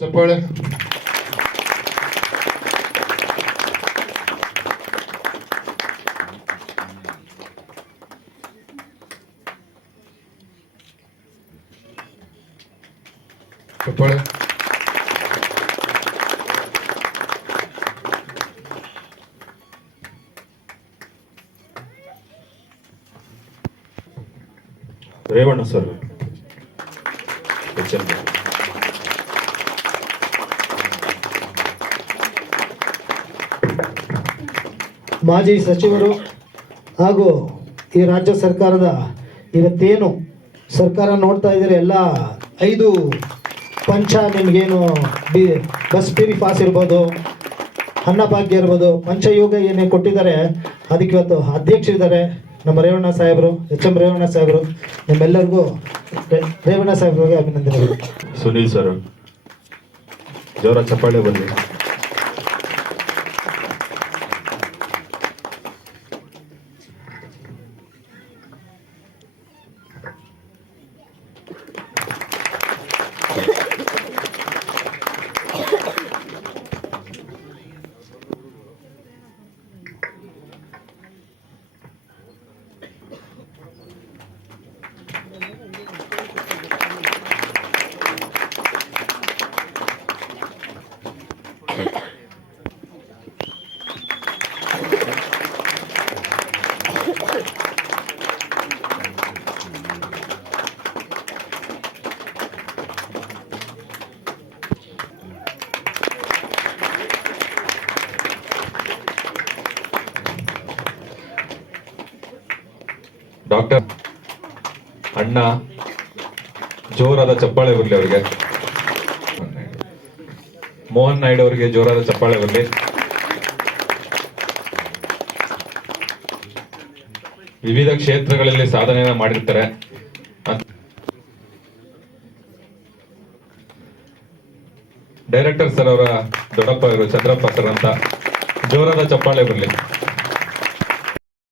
ಚಪ್ಪಾಳೆ. ಚಪ್ಪಾಳೆ. ರೇವಣ್ಣ ಸರ್. ಮಾಜಿ ಸಚಿವರು ಹಾಗೂ ಈ ರಾಜ್ಯ ಸರ್ಕಾರದ ಇವತ್ತೇನು ಸರ್ಕಾರ ನೋಡ್ತಾ ಇದ್ದಾರೆ, ಎಲ್ಲ 5 ಪಂಚ ನಿಮಗೇನು ಬಸ್ ಫ್ರೀ ಪಾಸ್ ಇರ್ಬೋದು, ಅನ್ನಭಾಗ್ಯ ಇರ್ಬೋದು, ಪಂಚಯೋಗ ಏನೇ ಕೊಟ್ಟಿದ್ದಾರೆ ಅದಕ್ಕೆ ಇವತ್ತು ಅಧ್ಯಕ್ಷರಿದ್ದಾರೆ ನಮ್ಮ ರೇವಣ್ಣ ಸಾಹೇಬರು, ಎಂ ರೇವಣ್ಣ ಸಾಹೇಬರು. ನಿಮ್ಮೆಲ್ಲರಿಗೂ ರೇವಣ್ಣ ಸಾಹೇಬ್ರಿಗೆ ಅಭಿನಂದನೆಗಳು. ಸುನೀಲ್ ಸರ್ ಜೋರ ಚಪ್ಪಾಳೆ ಬನ್ನಿ. ಡಾಕ್ಟರ್ ಅಣ್ಣ ಜೋರಾದ ಚಪ್ಪಾಳೆ ಬರಲಿ ಅವರಿಗೆ. ಮೋಹನ್ ನಾಯ್ಡು ಅವರಿಗೆ ಜೋರಾದ ಚಪ್ಪಾಳೆ ಬರಲಿ. ವಿವಿಧ ಕ್ಷೇತ್ರಗಳಲ್ಲಿ ಸಾಧನೆಯನ್ನ ಮಾಡಿರ್ತಾರೆ. ಡೈರೆಕ್ಟರ್ ಸರ್ ಅವರ ದೊಡ್ಡಪ್ಪ ಇವರು ಚಂದ್ರಪ್ಪ ಸರ್ ಅಂತ ಜೋರಾದ ಚಪ್ಪಾಳೆ ಬರಲಿ.